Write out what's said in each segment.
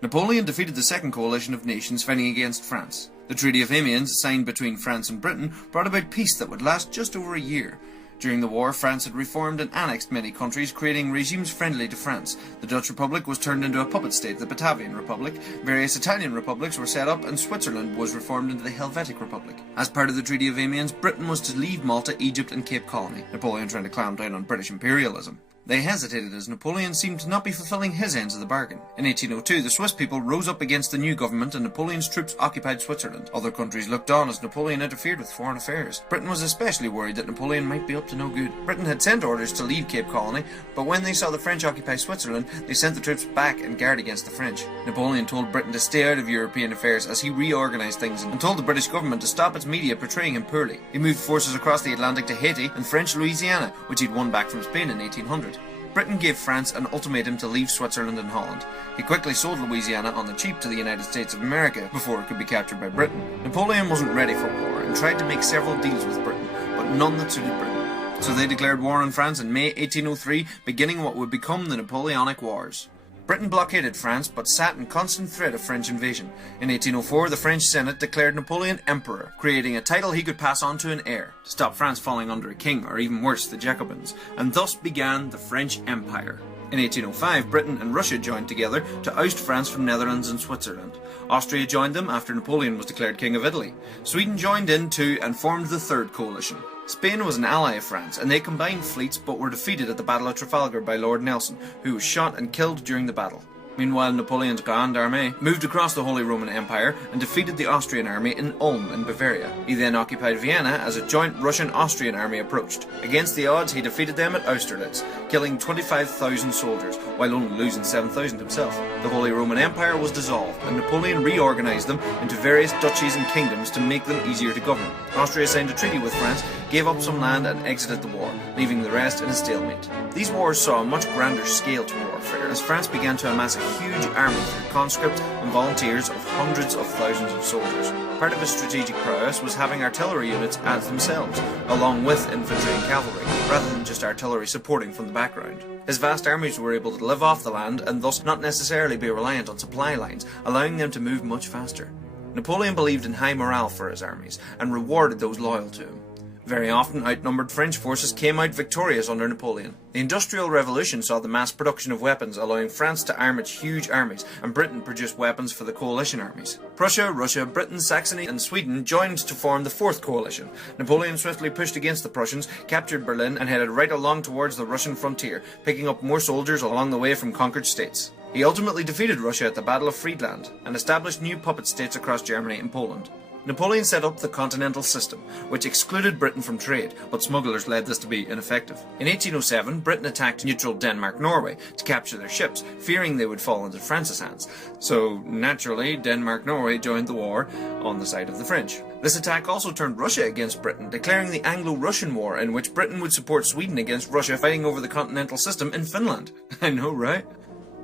Napoleon defeated the second coalition of nations fighting against France. The Treaty of Amiens, signed between France and Britain, brought about peace that would last just over a year. During the war, France had reformed and annexed many countries, creating regimes friendly to France. The Dutch Republic was turned into a puppet state, the Batavian Republic. Various Italian republics were set up, and Switzerland was reformed into the Helvetic Republic. As part of the Treaty of Amiens, Britain was to leave Malta, Egypt and Cape Colony, Napoleon trying to clamp down on British imperialism. They hesitated as Napoleon seemed to not be fulfilling his ends of the bargain. In 1802, the Swiss people rose up against the new government and Napoleon's troops occupied Switzerland. Other countries looked on as Napoleon interfered with foreign affairs. Britain was especially worried that Napoleon might be up to no good. Britain had sent orders to leave Cape Colony, but when they saw the French occupy Switzerland, they sent the troops back and guard against the French. Napoleon told Britain to stay out of European affairs as he reorganised things and told the British government to stop its media portraying him poorly. He moved forces across the Atlantic to Haiti and French Louisiana, which he'd won back from Spain in 1800. Britain gave France an ultimatum to leave Switzerland and Holland. He quickly sold Louisiana on the cheap to the United States of America before it could be captured by Britain. Napoleon wasn't ready for war and tried to make several deals with Britain, but none that suited Britain. So they declared war on France in May 1803, beginning what would become the Napoleonic Wars. Britain blockaded France, but sat in constant threat of French invasion. In 1804, the French Senate declared Napoleon Emperor, creating a title he could pass on to an heir, to stop France falling under a king, or even worse, the Jacobins, and thus began the French Empire. In 1805, Britain and Russia joined together to oust France from Netherlands and Switzerland. Austria joined them after Napoleon was declared King of Italy. Sweden joined in too and formed the Third Coalition. Spain was an ally of France, and they combined fleets but were defeated at the Battle of Trafalgar by Lord Nelson, who was shot and killed during the battle. Meanwhile, Napoleon's Grande Armée moved across the Holy Roman Empire and defeated the Austrian army in Ulm in Bavaria. He then occupied Vienna as a joint Russian-Austrian army approached. Against the odds, he defeated them at Austerlitz, killing 25,000 soldiers, while only losing 7,000 himself. The Holy Roman Empire was dissolved, and Napoleon reorganised them into various duchies and kingdoms to make them easier to govern. Austria signed a treaty with France, gave up some land and exited the war, leaving the rest in a stalemate. These wars saw a much grander scale to warfare, as France began to amass a huge army through conscripts and volunteers of hundreds of thousands of soldiers. Part of his strategic prowess was having artillery units as themselves, along with infantry and cavalry, rather than just artillery supporting from the background. His vast armies were able to live off the land and thus not necessarily be reliant on supply lines, allowing them to move much faster. Napoleon believed in high morale for his armies and rewarded those loyal to him. Very often, outnumbered French forces came out victorious under Napoleon. The Industrial Revolution saw the mass production of weapons, allowing France to arm its huge armies, and Britain produced weapons for the coalition armies. Prussia, Russia, Britain, Saxony and Sweden joined to form the Fourth Coalition. Napoleon swiftly pushed against the Prussians, captured Berlin and headed right along towards the Russian frontier, picking up more soldiers along the way from conquered states. He ultimately defeated Russia at the Battle of Friedland, and established new puppet states across Germany and Poland. Napoleon set up the Continental System, which excluded Britain from trade, but smugglers led this to be ineffective. In 1807, Britain attacked neutral Denmark-Norway to capture their ships, fearing they would fall into France's hands. So, naturally, Denmark-Norway joined the war on the side of the French. This attack also turned Russia against Britain, declaring the Anglo-Russian War, in which Britain would support Sweden against Russia fighting over the Continental System in Finland. I know, right?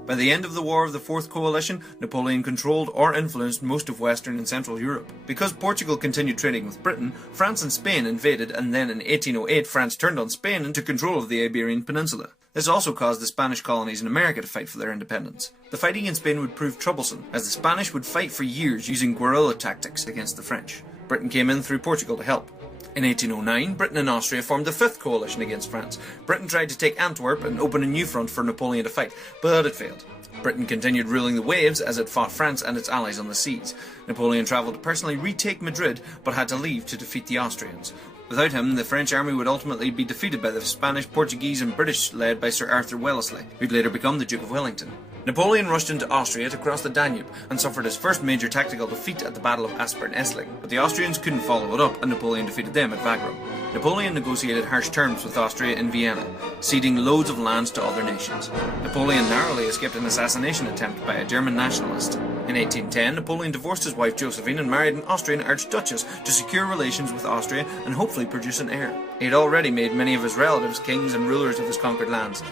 By the end of the War of the Fourth Coalition, Napoleon controlled or influenced most of Western and Central Europe. Because Portugal continued trading with Britain, France and Spain invaded, and then in 1808 France turned on Spain and took control of the Iberian Peninsula. This also caused the Spanish colonies in America to fight for their independence. The fighting in Spain would prove troublesome, as the Spanish would fight for years using guerrilla tactics against the French. Britain came in through Portugal to help. In 1809, Britain and Austria formed the Fifth Coalition against France. Britain tried to take Antwerp and open a new front for Napoleon to fight, but it failed. Britain continued ruling the waves as it fought France and its allies on the seas. Napoleon travelled to personally retake Madrid, but had to leave to defeat the Austrians. Without him, the French army would ultimately be defeated by the Spanish, Portuguese and British led by Sir Arthur Wellesley, who'd later become the Duke of Wellington. Napoleon rushed into Austria to cross the Danube and suffered his first major tactical defeat at the Battle of Aspern-Essling, but the Austrians couldn't follow it up and Napoleon defeated them at Wagram. Napoleon negotiated harsh terms with Austria in Vienna, ceding loads of lands to other nations. Napoleon narrowly escaped an assassination attempt by a German nationalist. In 1810, Napoleon divorced his wife Josephine and married an Austrian archduchess to secure relations with Austria and hopefully produce an heir. He had already made many of his relatives kings and rulers of his conquered lands.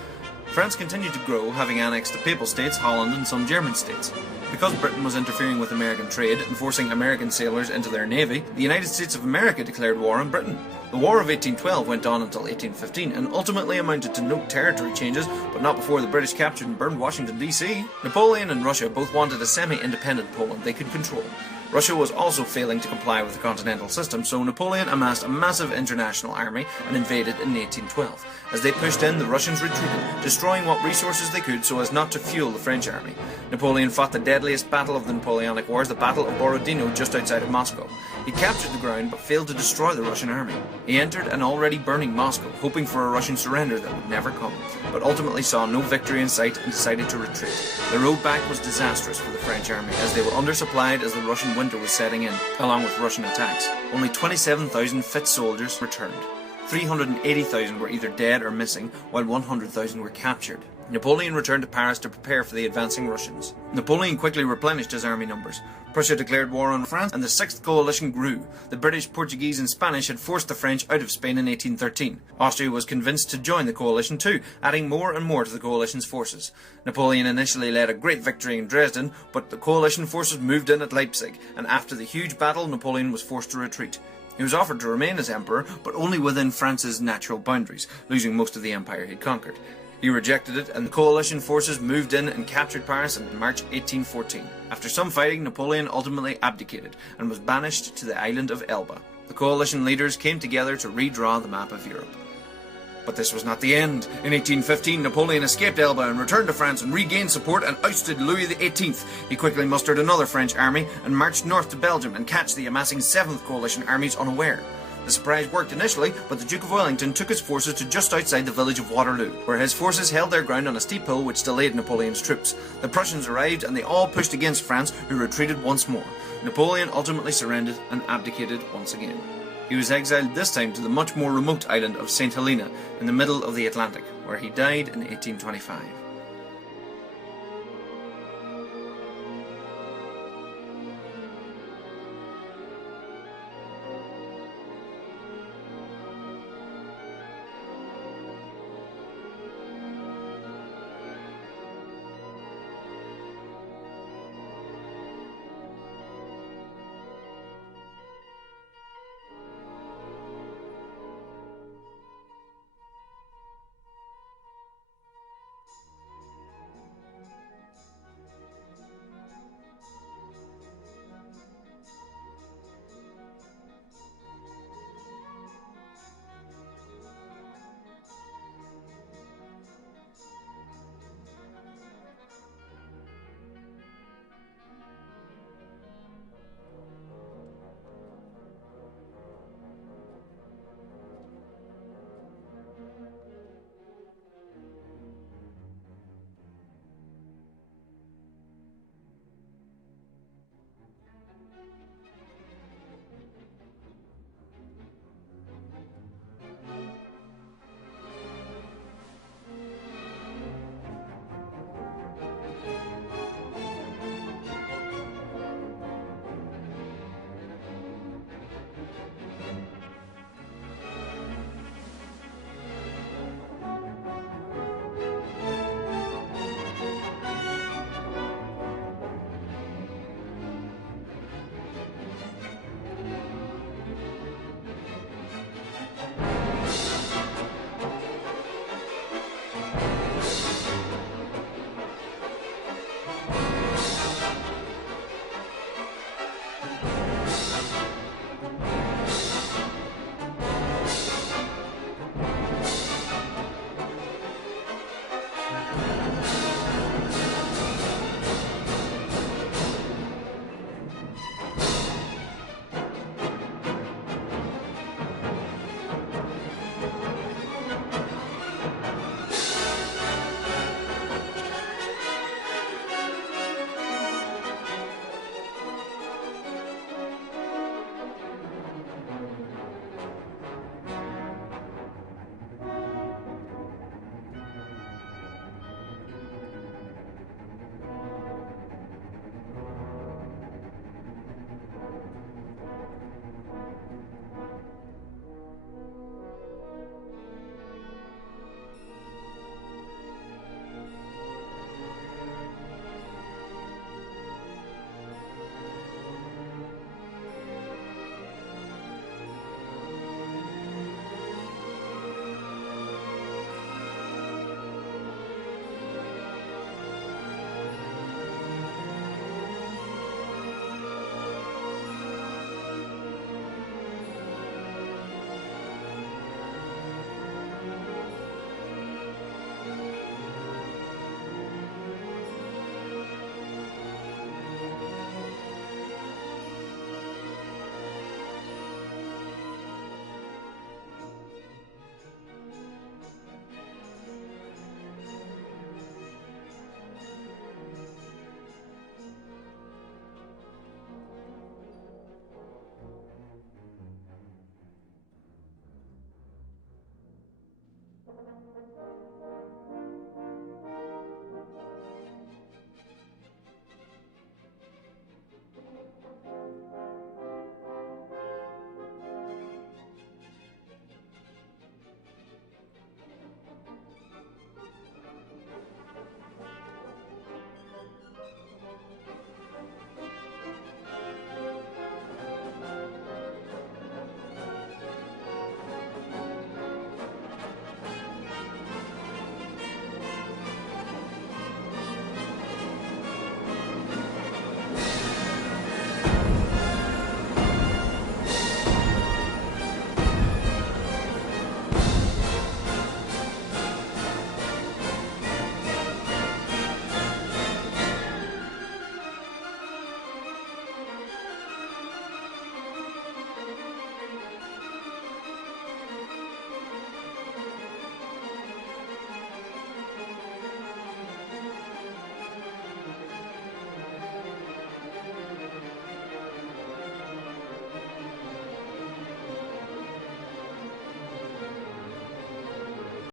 France continued to grow, having annexed the Papal States, Holland and some German states. Because Britain was interfering with American trade and forcing American sailors into their navy, the United States of America declared war on Britain. The War of 1812 went on until 1815 and ultimately amounted to no territory changes, but not before the British captured and burned Washington DC. Napoleon and Russia both wanted a semi-independent Poland they could control. Russia was also failing to comply with the continental system, so Napoleon amassed a massive international army and invaded in 1812. As they pushed in, the Russians retreated, destroying what resources they could so as not to fuel the French army. Napoleon fought the deadliest battle of the Napoleonic Wars, the Battle of Borodino, just outside of Moscow. He captured the ground but failed to destroy the Russian army. He entered an already burning Moscow, hoping for a Russian surrender that would never come, but ultimately saw no victory in sight and decided to retreat. The road back was disastrous for the French army, as they were undersupplied as the Russian winter was setting in, along with Russian attacks. Only 27,000 fit soldiers returned. 380,000 were either dead or missing, while 100,000 were captured. Napoleon returned to Paris to prepare for the advancing Russians. Napoleon quickly replenished his army numbers. Prussia declared war on France, and the Sixth Coalition grew. The British, Portuguese and Spanish had forced the French out of Spain in 1813. Austria was convinced to join the coalition too, adding more and more to the coalition's forces. Napoleon initially led a great victory in Dresden, but the coalition forces moved in at Leipzig, and after the huge battle, Napoleon was forced to retreat. He was offered to remain as emperor, but only within France's natural boundaries, losing most of the empire he'd conquered. He rejected it, and the coalition forces moved in and captured Paris in March 1814. After some fighting, Napoleon ultimately abdicated and was banished to the island of Elba. The coalition leaders came together to redraw the map of Europe. But this was not the end. In 1815, Napoleon escaped Elba and returned to France and regained support and ousted Louis XVIII. He quickly mustered another French army and marched north to Belgium and catch the amassing 7th Coalition armies unaware. The surprise worked initially, but the Duke of Wellington took his forces to just outside the village of Waterloo, where his forces held their ground on a steep hill which delayed Napoleon's troops. The Prussians arrived and they all pushed against France, who retreated once more. Napoleon ultimately surrendered and abdicated once again. He was exiled this time to the much more remote island of St. Helena in the middle of the Atlantic, where he died in 1825.